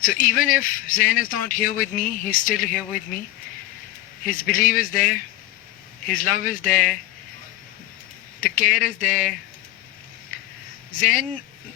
So even if Zain is not here with me, he's still here with me. His belief is there, his love is there, the care is there. Zain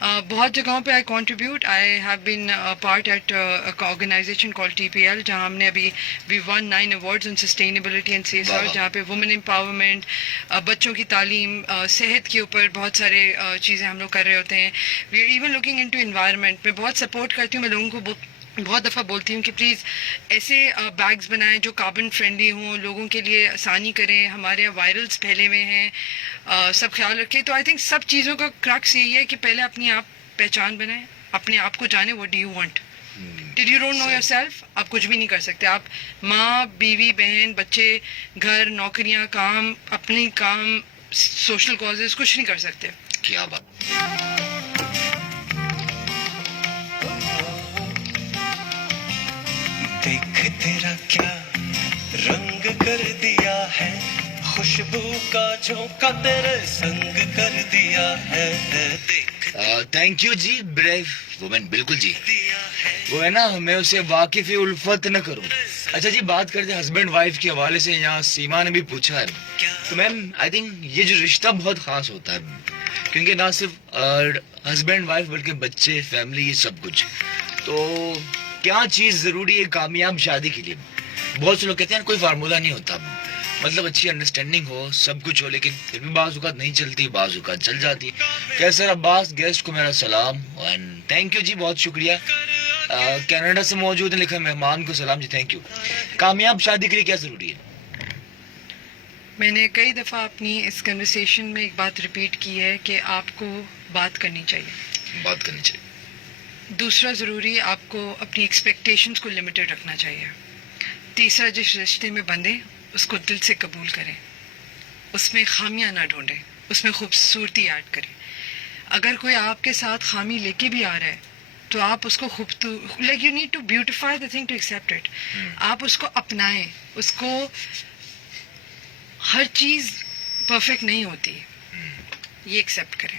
بہت جگہوں پہ I contribute. I have been part at organisation call TPL, جہاں ہم نے ابھی we won 9 awards in sustainability and CSR, جہاں پہ women empowerment, بچوں کی تعلیم, صحت کے اوپر بہت سارے چیزیں ہم لوگ کر رہے ہوتے ہیں. We are even looking in to environment. میں بہت سپورٹ کرتی ہوں, میں لوگوں کو بہت دفعہ بولتی ہوں کہ پلیز ایسے بیگز بنائیں جو کاربن فرینڈلی ہوں, لوگوں کے لیے آسانی کریں. ہمارے یہاں وائرلس پھیلے ہوئے ہیں, سب خیال رکھیں. تو آئی تھنک سب چیزوں کا کرکس یہی ہے کہ پہلے اپنی آپ پہچان بنائیں, اپنے آپ کو جانیں. What do you want? Did you don't know yourself, آپ کچھ بھی نہیں کر سکتے. آپ ماں, بیوی, بہن, بچے, گھر, نوکریاں, کام, اپنی کام, سوشل کازز, کچھ نہیں کر سکتے. کیا بات. دیکھ تیرا کیا رنگ کر دیا ہے, خوشبو کا جھونکا تیرے سنگ کر دیا ہے. تھینک یو جی, بریو وومن. بالکل جی, دیا ہے وہ ہے نا, میں اسے واقف الفت نہ کروں. اچھا جی, بات کرتے ہیں ہسبینڈ وائف کے حوالے سے. یہاں سیما نے بھی پوچھا ہے, تو میم آئی تھنک یہ جو رشتہ بہت خاص ہوتا ہے, کیونکہ نہ صرف ہسبینڈ وائف بلکہ بچے, فیملی, یہ سب کچھ. تو کیا چیز ضروری ہے کامیاب شادی کے لیے؟ بہت سے لوگ کہتے ہیں کوئی فارمولہ نہیں ہوتا, مطلب اچھی انڈرسٹینڈنگ ہو, سب کچھ ہو, لیکن پھر بھی بعض اوقات نہیں چلتی, بعض اوقات چل جاتی. کیسر عباس گیسٹ کو میرا سلام اینڈ تھینک یو جی, بہت شکریہ. کینیڈا سے موجود ہیں, لکھا مہمان کو سلام جی, تھینک یو. کامیاب شادی کے لیے کیا ضروری ہے؟ میں نے کئی دفعہ اپنی اس کنورسیشن میں ایک بات ریپیٹ کی ہے کہ آپ کو بات کرنی چاہیے. بات کرنی چاہیے. دوسرا ضروری, آپ کو اپنی ایکسپیکٹیشنز کو لمیٹڈ رکھنا چاہیے. تیسرا, جس رشتے میں بندھیں اس کو دل سے قبول کریں, اس میں خامیاں نہ ڈھونڈیں, اس میں خوبصورتی ایڈ کریں. اگر کوئی آپ کے ساتھ خامی لے کے بھی آ رہا ہے تو آپ اس کو like you need to beautify the thing to accept it. آپ اس کو اپنائیں. اس کو ہر چیز پرفیکٹ نہیں ہوتی, یہ ایکسیپٹ کریں,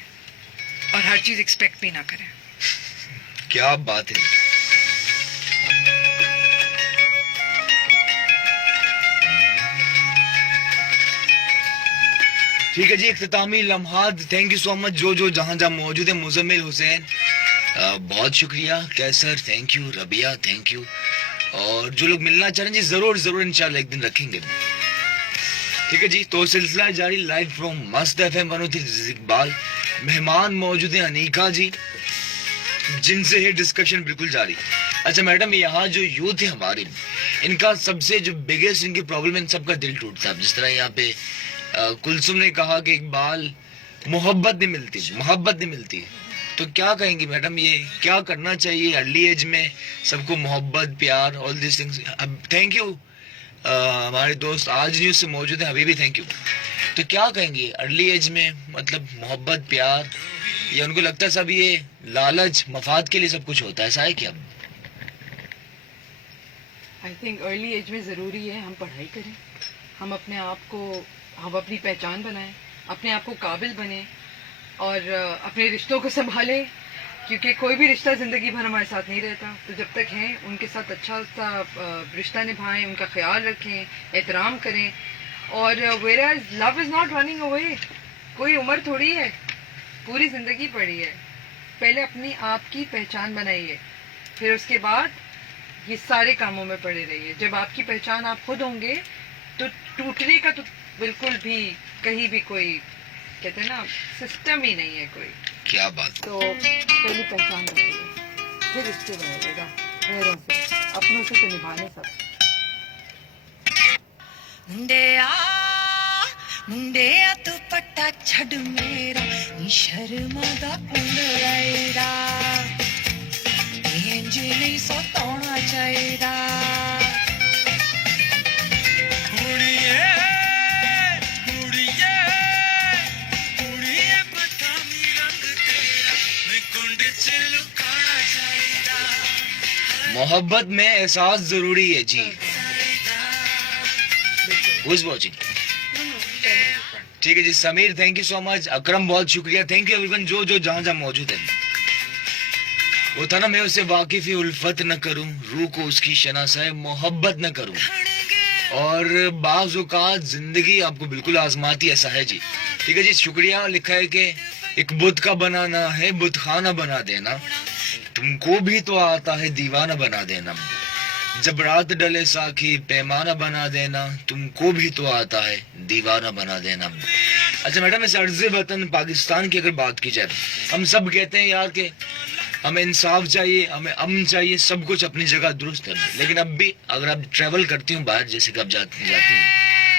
اور ہر چیز ایکسپیکٹ بھی نہ کریں. کیا بات ہے. ٹھیک ہے جی, اختتامی لمحات. تھینک یو سو مچ جو جہاں جہاں موجود ہیں. مزمل حسین بہت شکریہ. کیسر thank you. Rabia thank you. اور جو لوگ ملنا چاہ رہے ہیں جی, ضرور ضرور انشاءاللہ ایک دن رکھیں گے. ٹھیک ہے جی, تو سلسلہ جاری لائیو فرام مست FM 103 اقبال. مہمان موجود ہیں انیکا جی, جن سے ہے ڈسکشن بالکل جاری. اچھا میڈم, یہاں جو یوتھ ہے ہماری, ان کا سب سے جو بگیسٹ ان کی پرابلم, ان سب کا دل ٹوٹتا ہے. جس طرح یہاں پہ کلثوم نے کہا کہ اقبال محبت نہیں ملتی. تو کیا کہیں گی میڈم, یہ کیا کرنا چاہیے ارلی ایج میں سب کو محبت, پیار, آل دیس تھنگس. تھینک یو ہمارے دوست آج نیوز سے موجود ہیں, حبیبی تھینک یو. تو کیا کہیں گے ارلی ایج میں, مطلب محبت, پیار, یا ان کو لگتا ہے سب یہ لالچ مفاد کے لیے سب کچھ ہوتا ہے, ایسا ہے کیا؟ آئی تھنک ارلی ایج میں ضروری ہے ہم پڑھائی کریں, ہم اپنی پہچان بنائیں, اپنے آپ کو قابل بنیں, اور اپنے رشتوں کو سنبھالیں, کیونکہ کوئی بھی رشتہ زندگی بھر ہمارے ساتھ نہیں رہتا. تو جب تک ہیں ان کے ساتھ اچھا سا رشتہ نبھائیں, ان کا خیال رکھیں, احترام کریں. اور whereas love is not running away, کوئی عمر تھوڑی ہے, پوری زندگی پڑی ہے. پہلے اپنی آپ کی پہچان بنائیے, پھر اس کے بعد یہ سارے کاموں میں پڑے رہیے. جب آپ کی پہچان آپ خود ہوں گے تو ٹوٹنے کا تو بالکل بھی کہیں بھی کوئی کہتے ہیں نا سسٹم ہی نہیں ہے کوئی. کیا بات. تو پہلی پہچان بنائیے, پھر رشتے بنائیے گا غیروں سے, اپنوں سے تو نبھانے سب. ਮੁੰਡਿਆ ਤੂੰ ਪੱਟਾ ਛੱਡ ਮੇਰਾ, ਨੀ ਸ਼ਰਮਾ ਦਾ ਪੁੰਡਰਾਇਦਾ, ਇੰਜ ਨਹੀਂ ਸਤਾਉਣਾ ਚਾਹੀਦਾ. ਕੁੜੀਏ ਕੁੜੀਏ ਕੁੜੀਏ ਬਦਾਮੀ ਰੰਗ ਤੇਰਾ, ਮੈਂ ਕੁੰਡ ਚ ਲੁਕਾਉਣਾ ਚਾਹੀਦਾ. محبت میں احساس ضروری ہے جی. Who's watching? ٹھیک ہے جی, سمیر تھینک یو سو مچ. اکرم بہت شکریہ. تھینک یو ایوری ون جو جہاں جہاں موجود ہیں. وہ تھا نا, میں اسے واقف الفت نہ کروں, روح کو اس کی شناسائے محبت نہ کروں. اور بعض اوقات زندگی آپ کو بالکل آزماتی, ایسا ہے جی. ٹھیک ہے جی, شکریہ. لکھا ہے کہ ایک بت کا بنانا ہے بت خانہ بنا دینا, تم کو بھی تو آتا ہے دیوانہ بنا دینا. جب رات ڈلے ساکھی پیمانہ بنا دینا, تم کو بھی تو آتا ہے دیوانہ بنا دینا. اچھا میڈم, اس عرض وطن پاکستان کی اگر بات کی جائے, ہم سب کہتے ہیں یار کہ ہمیں انصاف چاہیے, ہمیں امن چاہیے, سب کچھ اپنی جگہ درست ہے, لیکن اب بھی اگر آپ ٹریول کرتی ہوں باہر, جیسے کہ اب جاتی ہیں,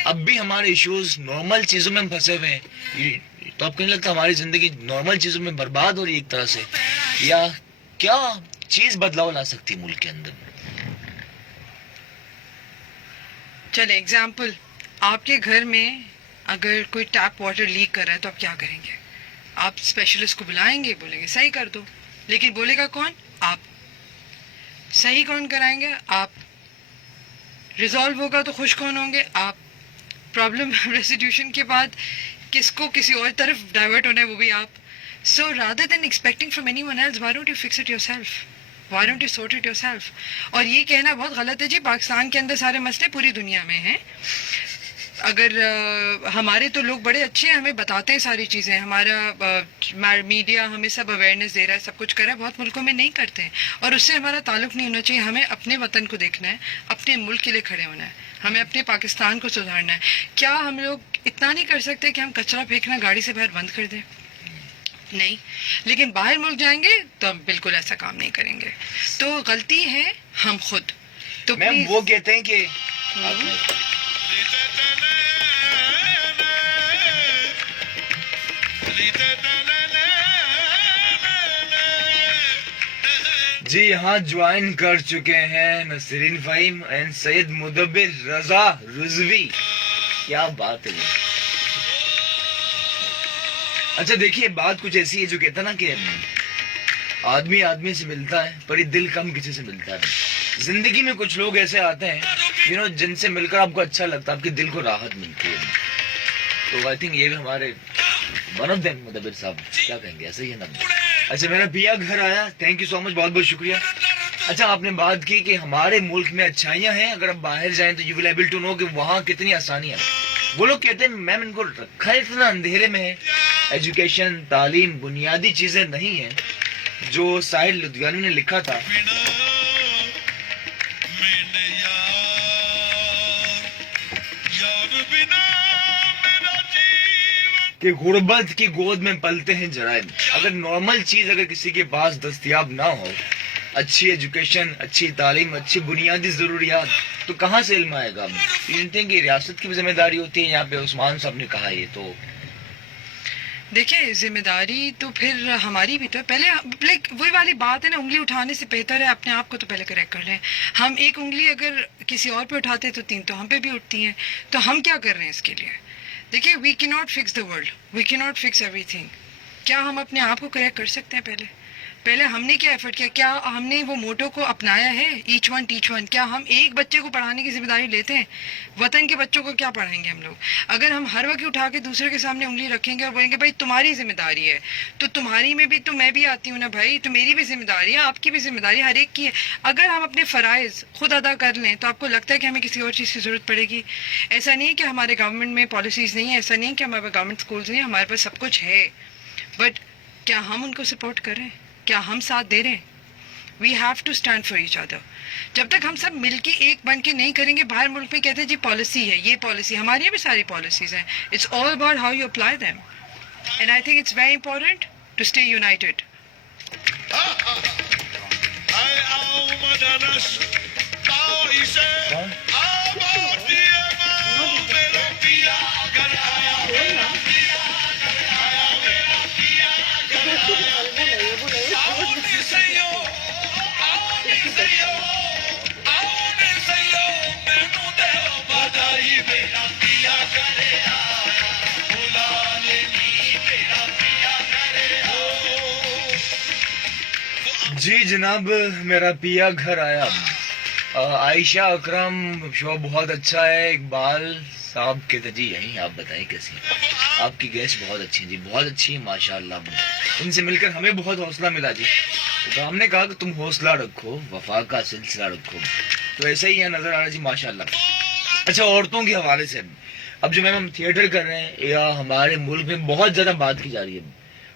اب بھی ہمارے ایشوز نارمل چیزوں میں ہم پھنسے ہوئے ہیں. تو آپ کو نہیں لگتا ہماری زندگی نارمل چیزوں میں برباد ہو رہی ہے ایک طرح سے, یا کیا چیز بدلاؤ لا سکتی ہے ملک کے اندر؟ چلے ایگزامپل, آپ کے گھر میں اگر کوئی ٹیپ واٹر لیک کر رہا ہے تو آپ کیا کریں گے؟ آپ اسپیشلسٹ کو بلائیں گے, بولیں گے صحیح کر دو, لیکن بولے گا کون؟ آپ. صحیح کون کرائیں گے؟ آپ. ریزالو ہوگا تو خوش کون ہوں گے؟ آپ. پرابلم ریزیڈیوشن کے بعد کس کو کسی اور طرف ڈائیورٹ ہونا ہے وہ بھی آپ. So rather than expecting from anyone else, why don't you fix it yourself, why don't you sort it yourself. اور یہ کہنا بہت غلط ہے جی پاکستان کے اندر سارے مسئلے پوری دنیا میں ہیں. اگر ہمارے تو لوگ بڑے اچھے ہیں, ہمیں بتاتے ہیں ساری چیزیں, ہمارا میڈیا ہمیں سب اویئرنیس دے رہا ہے, سب کچھ کر رہا ہے. بہت ملکوں میں نہیں کرتے ہیں, اور اس سے ہمارا تعلق نہیں ہونا چاہیے. ہمیں اپنے وطن کو دیکھنا ہے, اپنے ملک کے لیے کھڑے ہونا ہے, ہمیں اپنے پاکستان کو سدھارنا ہے. کیا ہم لوگ اتنا نہیں کر سکتے کہ ہم کچرا پھینکنا گاڑی سے باہر بند کر دیں؟ نہیں. لیکن باہر ملک جائیں گے تو ہم بالکل ایسا کام نہیں کریں گے. تو غلطی ہے ہم خود. تو میم وہ کہتے ہیں کہ جی یہاں جوائن کر چکے ہیں نسرین فہیم اینڈ سید مدبر رضا رضوی. کیا بات ہے. اچھا دیکھیے, بات کچھ ایسی ہے جو کہتا ہے نا کہ آدمی آدمی سے ملتا ہے پر یہ دل کم کسی سے ملتا ہے. زندگی میں کچھ لوگ ایسے آتے ہیں جن سے مل کر آپ کو اچھا لگتا ہے, آپ کے دل کو راحت ملتی ہے. تو آئی تھنک یہ بھی ہمارے ون آف دیم مدبر صاحب, کیا کہیں گے, ایسے ہی ہے نا. اچھا میرا پیا گھر آیا, تھینک یو سو مچ, بہت بہت شکریہ. اچھا آپ نے بات کی کہ ہمارے ملک میں اچھائیاں ہیں, اگر آپ باہر جائیں تو you will able to know کہ وہاں کتنی آسانیاں ہیں. وہ لوگ کہتے ہیں میم ان کو رکھا اتنا اندھیرے میں ہے, ایجوکیشن تعلیم بنیادی چیزیں نہیں ہیں جو ساحل لدھیانوی نے لکھا تھا کہ غربت کی گود میں پلتے ہیں جرائم. اگر نارمل چیز اگر کسی کے پاس دستیاب نہ ہو, اچھی ایجوکیشن, اچھی تعلیم, اچھی بنیادی ضروریات, تو کہاں سے علم آئے گا؟ جانتے ہیں کہ ریاست کی بھی ذمہ داری ہوتی ہے. یہاں پہ عثمان صاحب نے کہا یہ تو دیکھیں ذمہ داری تو پھر ہماری بھی تو ہے. پہلے لائک وہی والی بات ہے نا, انگلی اٹھانے سے بہتر ہے اپنے آپ کو تو پہلے کریکٹ کر لیں. ہم ایک انگلی اگر کسی اور پہ اٹھاتے تو 3 تو ہم پہ بھی اٹھتی ہیں. تو ہم کیا کر رہے ہیں اس کے لیے؟ دیکھیے وی کی ناٹ فکس دا ورلڈ, وی کی ناٹ فکس ایوری تھنگ. کیا ہم اپنے آپ کو کریکٹ کر سکتے ہیں؟ پہلے ہم نے کیا ایفرٹ کیا؟ کیا ہم نے وہ موٹو کو اپنایا ہے, ایچ ون ٹیچ ون؟ کیا ہم ایک بچے کو پڑھانے کی ذمہ داری لیتے ہیں؟ وطن کے بچوں کو کیا پڑھائیں گے ہم لوگ؟ اگر ہم ہر وقت اٹھا کے دوسرے کے سامنے انگلی رکھیں گے اور بولیں گے بھائی تمہاری ذمہ داری ہے, تو تمہاری میں بھی تو میں بھی آتی ہوں نا بھائی, تو میری بھی ذمہ داری ہے, آپ کی بھی ذمہ داری ہے, ہر ایک کی ہے. اگر ہم اپنے فرائض خود ادا کر لیں تو آپ کو لگتا ہے کہ ہمیں کسی اور چیز کی ضرورت پڑے گی؟ ایسا نہیں کہ ہمارے گورنمنٹ میں پالیسیز نہیں ہیں, ایسا نہیں کہ ہمارے گورنمنٹ اسکولز نہیں ہیں, ہمارے پاس سب کچھ ہے, بٹ کیا ہم ان کو سپورٹ کر رہے ہیں؟ کیا ہم ساتھ دے رہے ہیں؟ We have to stand for each other. جب تک ہم سب مل کے ایک بن کے نہیں کریں گے, باہر ملک میں کہتے ہیں جی پالیسی ہے, یہ پالیسی, ہماری بھی ساری پالیسیز ہیں. It's all about how you apply them, and I think it's very important to stay united. جی جناب, میرا پیا گھر آیا. عائشہ اکرم شو بہت اچھا ہے. اقبال صاحب کہتے جی یہیں, آپ بتائیں کیسی ہیں آپ کی گیسٹ؟ بہت اچھی ہیں جی, بہت اچھی ہیں ماشاءاللہ. ان سے مل کر ہمیں بہت حوصلہ ملا جی. تو ہم نے کہا کہ تم حوصلہ رکھو, وفا کا سلسلہ رکھو. تو ایسا ہی ہے نظر آ رہا جی ماشاءاللہ. اچھا عورتوں کے حوالے سے اب جو میم ہم تھیٹر کر رہے ہیں یا ہمارے ملک میں بہت زیادہ بات کی جا رہی ہے,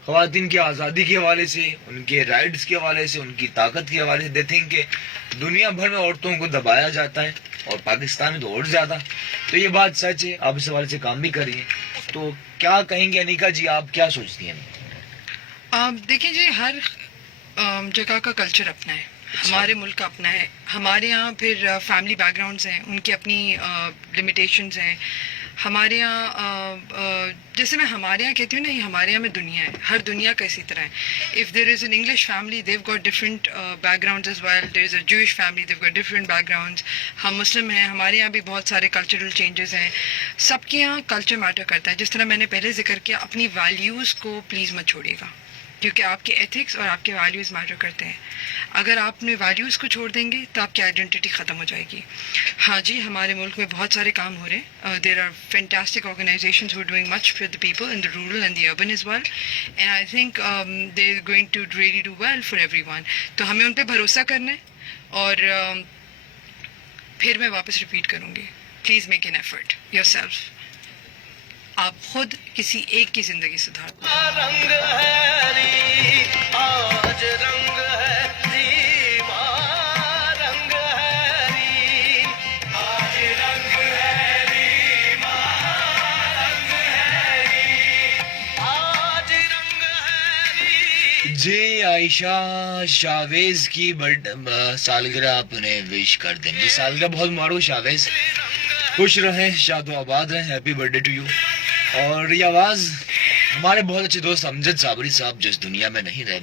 خواتین کی آزادی کے حوالے سے, ان کے رائٹس کے حوالے سے, ان کی طاقت کے حوالے سے دیتے ہیں کہ دنیا بھر میں عورتوں کو دبایا جاتا ہے, اور پاکستان میں تو اور زیادہ. تو یہ بات سچ ہے, آپ اس حوالے سے کام بھی کر رہی ہیں. تو کیا کہیں گے انیکا جی, آپ کیا سوچتی ہیں؟ دیکھیں جی, ہر جگہ کا کلچر اپنا ہے, ہمارے ملک کا اپنا ہے. ہمارے یہاں پھر فیملی بیک گراؤنڈز ہیں, ان کی اپنی لمیٹیشنز ہیں. ہمارے یہاں جیسے میں ہمارے یہاں کہتی ہوں نا, یہ ہمارے یہاں میں دنیا ہے, ہر دنیا کا اسی طرح ہے. If there is an English family, they've got different backgrounds as well. There is a Jewish family, they've got different backgrounds. ہم مسلم ہیں, ہمارے یہاں بھی بہت سارے کلچرل چینجز ہیں. سب کے یہاں کلچر میٹر کرتا ہے. جس طرح میں نے پہلے ذکر کیا, اپنی ویلیوز کو پلیز مت چھوڑیے گا, کیونکہ آپ کے ایتھکس اور آپ کے ویلیوز میٹر کرتے ہیں. اگر آپ نے ویلیوز کو چھوڑ دیں گے تو آپ کی آئیڈینٹی ختم ہو جائے گی. ہاں جی, ہمارے ملک میں بہت سارے کام ہو رہے ہیں. There are fantastic organisations who doing much for the people in the rural and the urban as well, and I think they are going to really do well for everyone. تو ہمیں ان پہ بھروسہ کرنا ہے. اور پھر میں واپس ریپیٹ کروں گی, please make an effort your self. آپ خود کسی ایک کی زندگی سدھار دو. رنگ ہے ری آج رنگ ہے ریما, رنگ ہے ری آج رنگ ہے ریما, رنگ ہے ری آج رنگ ہے ری. جی, عائشہ شاویز کی سالگرہ آپ انہیں وش کر دیں. جی سالگرہ بہت مبارک شاویز, خوش رہیں, شاد و آباد رہیں, happy birthday to you. اور یہ آواز ہمارے بہت اچھے دوست امجد صابری صاحب جو اس دنیا میں نہیں رہے.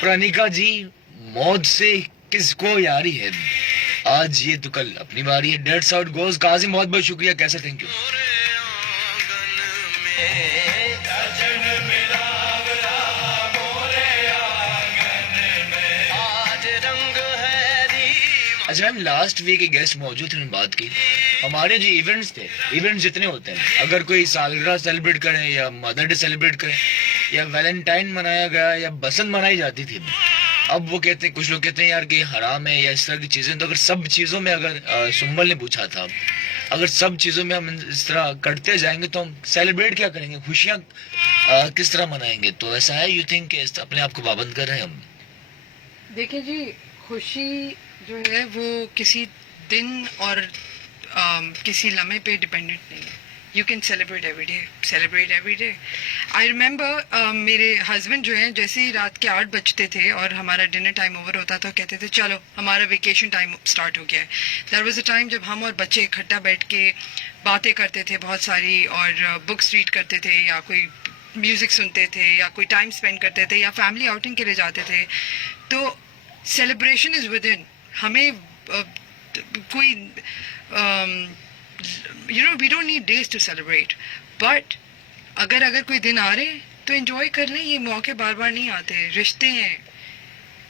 اور انیکا جی, موت سے کس کو یاری ہے, آج یہ تو کل اپنی باری ہے. Dates out goes. کاظم بہت بہت شکریہ, کیسا, تھینک یو. اچھا میم, لاسٹ ویک ایک گیسٹ موجود تھے, بات کی ہمارے جو ایونٹس تھے, ایونٹس جتنے ہوتے ہیں, اگر کوئی سالگرہ سیلیبریٹ کریں یا مدر ڈے سیلیبریٹ کریں یا ویلنٹائن منایا گیا یا بسنت منائی جاتی تھی, اب وہ کہتے ہیں, کچھ لوگ کہتے ہیں یار کہ حرام ہے یا اس طرح کی چیزیں. تو اگر سب چیزوں میں, اگر سنبل نے پوچھا تھا, اگر سب چیزوں میں ہم اس طرح کرتے جائیں گے تو ہم سیلیبریٹ کیا کریں گے, خوشیاں کس طرح منائیں گے؟ تو ایسا ہے, یو تھنک کہ اپنے آپ کو پابند کر رہے ہیں ہم؟ دیکھیں جی, خوشی جو ہے وہ کسی دن اور کسی لمحے پہ ڈپینڈنٹ نہیں ہے. You can celebrate every day, celebrate every day. I remember میرے ہسبینڈ جو ہیں, جیسے ہی رات کے 8 بجتے تھے اور ہمارا ڈنر ٹائم اوور ہوتا تھا, کہتے تھے چلو ہمارا ویکیشن ٹائم اسٹارٹ ہو گیا ہے. دیر واز اے ٹائم جب ہم اور بچے اکٹھا بیٹھ کے باتیں کرتے تھے بہت ساری, اور بکس ریڈ کرتے تھے, یا کوئی میوزک سنتے تھے, یا کوئی ٹائم اسپینڈ کرتے تھے, یا فیملی آؤٹنگ کے لیے جاتے تھے. تو سیلیبریشن از ود ان. ہمیں کوئی we don't need days to celebrate, but اگر کوئی دن آ رہے تو انجوائے کر لیں. یہ موقع بار بار نہیں آتے, رشتے ہیں,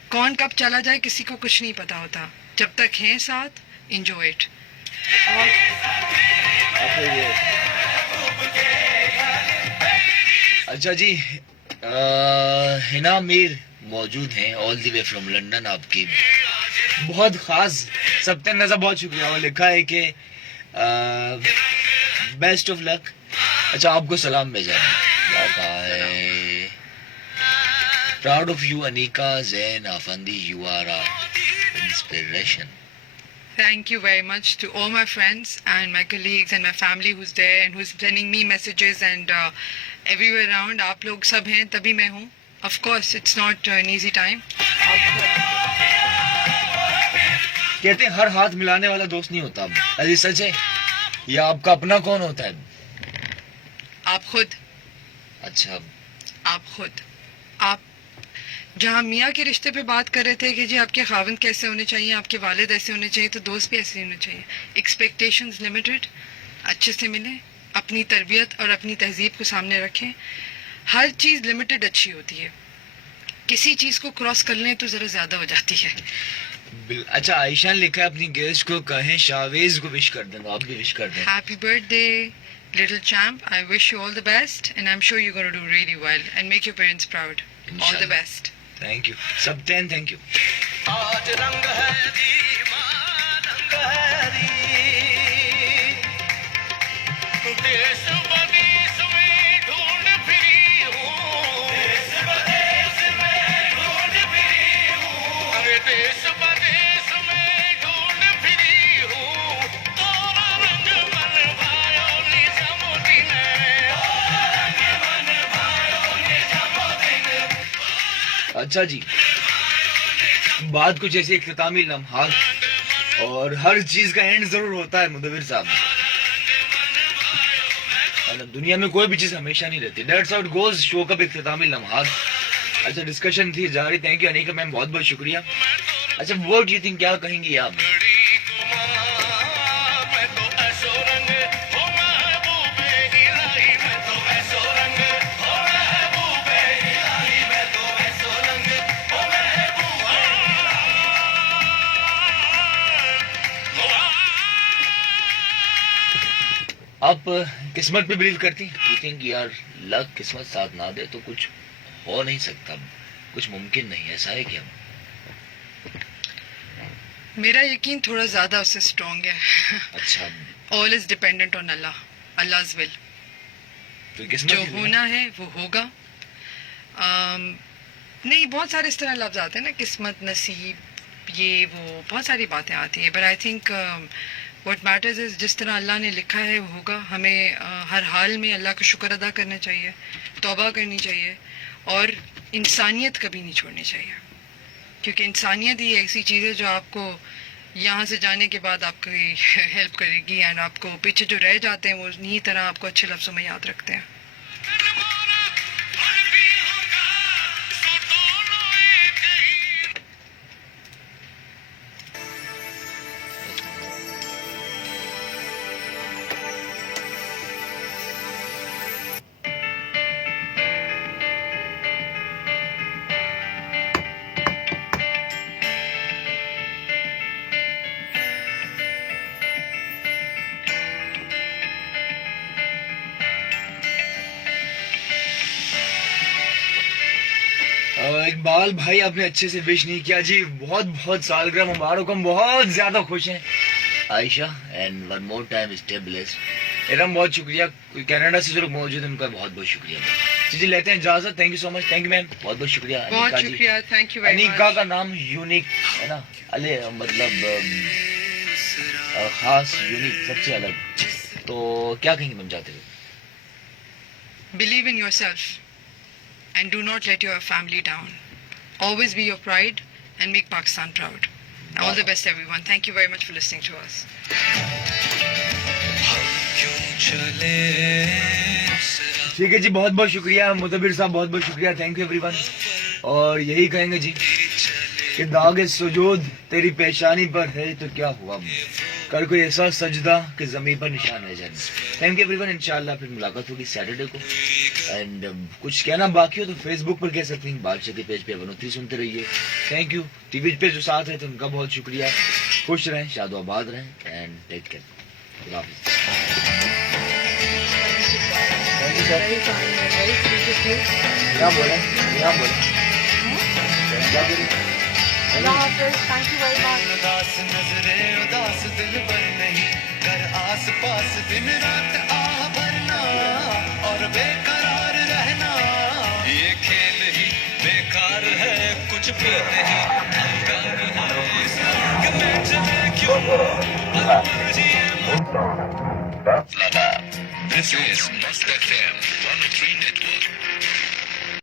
کون کب چلا جائے کسی کو کچھ نہیں پتا ہوتا. جب تک ہیں ساتھ, انجوائے اٹ. اچھا جی, ہنا میر موجود ہیں آل دی وے فرام لنڈن, آپ کی بہت خاص. ستیہ نظر بہت شکریہ, وہ لکھا ہے کہ بیسٹ آف لک. اچھا, آپ کو سلام بھیجا ہے. Proud of you Anika Zain Afandi, you are inspiration. Thank you very much to all my friends and my colleagues and my family who's there and who's sending me messages and everywhere around. آپ لوگ سب ہیں تبھی میں ہوں. Of course, it's not an easy time. کہتے ہیں ہر ہاتھ ملانے والا دوست نہیں ہوتا. ابھی سچ ہے, یا آپ کا اپنا کون ہوتا ہے؟ آپ خود. اچھا, آپ خود. آپ جہاں میاں کے رشتے پہ بات کر رہے تھے کہ جی آپ کے خاوند کیسے ہونے چاہیے, آپ کے والد ایسے ہونے چاہیے, تو دوست بھی ایسے ہونے چاہیے. ایکسپیکٹیشنز لمیٹڈ, اچھے سے ملیں, اپنی تربیت اور اپنی تہذیب کو سامنے رکھیں. ہر چیز لمیٹڈ اچھی ہوتی ہے, کسی چیز کو کراس کر لیں تو ذرا زیادہ ہو جاتی ہے. اچھا, عائشہ نے لکھا ہے اپنی گیسٹ کو کہیں شاویز کو وش کر دیں, آپ بھی وش کر دیں. Happy birth day little champ. I wish you all the best and I'm sure you're going to do really well and make your parents proud. All the best. Thank you. Sabten, thank you. آج رنگ ہے ریما, رنگ ہے ری, دیش بدیش میں ڈھونڈ free ہوں اچھا جی, بات کچھ ایسی اختتامی لمحات, اور ہر چیز کا اینڈ ضرور ہوتا ہے مدبر صاحب. دنیا میں کوئی بھی چیز ہمیشہ نہیں رہتی. That's how it goes. Show کا بھی اختتامی لمحات. اچھا ڈسکشن تھی جاری. تھینک یو انیکا میم, بہت بہت شکریہ. اچھا واٹ ڈو یو تھنک, کیا کہیں گی آپ؟ آپ قسمت پہ بلیو کرتی ہیں؟ یو تھنک یار لک, قسمت ساتھ نہ دے تو کچھ ہو نہیں سکتا, کچھ ممکن نہیں, ایسا ہے کیا؟ میرا یقین تھوڑا زیادہ اس سے اسٹرانگ ہے. اچھا, آل از ڈیپینڈنٹ آن اللہ, اللہز ول. تو قسمت جو ہونا ہے وہ ہوگا. نہیں, بہت سارے اس طرح لفظ آتے ہیں نا, قسمت, نصیب, یہ وہ بہت ساری باتیں آتی ہیں. But I think what matters is جس طرح اللہ نے لکھا ہے وہ ہوگا. ہمیں ہر حال میں اللہ کا شکر ادا کرنا چاہیے, توبہ کرنی چاہیے, اور انسانیت کبھی نہیں چھوڑنی چاہیے, کیونکہ انسانیت ہی ایسی چیز ہے جو آپ کو یہاں سے جانے کے بعد آپ کی ہیلپ کرے گی, اینڈ آپ کو پیچھے جو رہ جاتے ہیں وہ انہی طرح آپ کو اچھے لفظوں میں یاد رکھتے ہیں. اقبال بھائی آپ نے اچھے سے وش نہیں کیا جی. بہت بہت سالگرہ مبارک, ہم بہت زیادہ خوش ہیں. Ayesha and one more time stay blessed. Iram بہت شکریہ, کینیڈا سے جو لوگ موجود ہیں ان کا بہت بہت شکریہ. جی لیتے ہیں اجازت. Thank you so much. Thank you ma'am, بہت بہت شکریہ. بہت شکریہ, تھینک یو ویری انیکا مچ. کا نام یونیک ہے نا, مطلب خاص, یونیک, سب سے الگ. تو کیا کہیں گے میم جاتے ہوئے؟ Believe in yourself and do not let your family down. Always be your pride and make Pakistan proud. All the best everyone. Thank you very much for listening to us. ٹھیک ہے جی, بہت بہت شکریہ مدبر صاحب, بہت بہت شکریہ. Thank you every one. اور یہی کہیں گے جی کہ داغ سجود تیری پیشانی پر ہے تو کیا ہوا, کر کوئی ایسا سجدہ کہ زمین پر نشان رہ جائے. Thank you every one. انشاءاللہ پھر ملاقات ہوگی سیٹرڈے کو. اینڈ کچھ کہنا باقی ہو تو فیس بک پر کہہ سکتے ہیں, بادشاہ کے پیج پہ 103 سنتے رہیے. Thank you. ٹی وی پہ جو ساتھ ہے تو ان کا بہت شکریہ. خوش رہیں, شاد و آباد رہیں, اینڈ ٹیک کیئر. خدا حافظ. کیا بولیں, کیا بولیں, کیا بولیں. اداس نظریں اداس دل پر نہیں, کر آس پاس دن رات آہ بھرنا اور بے قرار رہنا. یہ کھیل ہی بیکار ہے, کچھ بھی نہیں انگار ہے. اس رنگ میں چلے کیوں اب مرجی. This is Must FM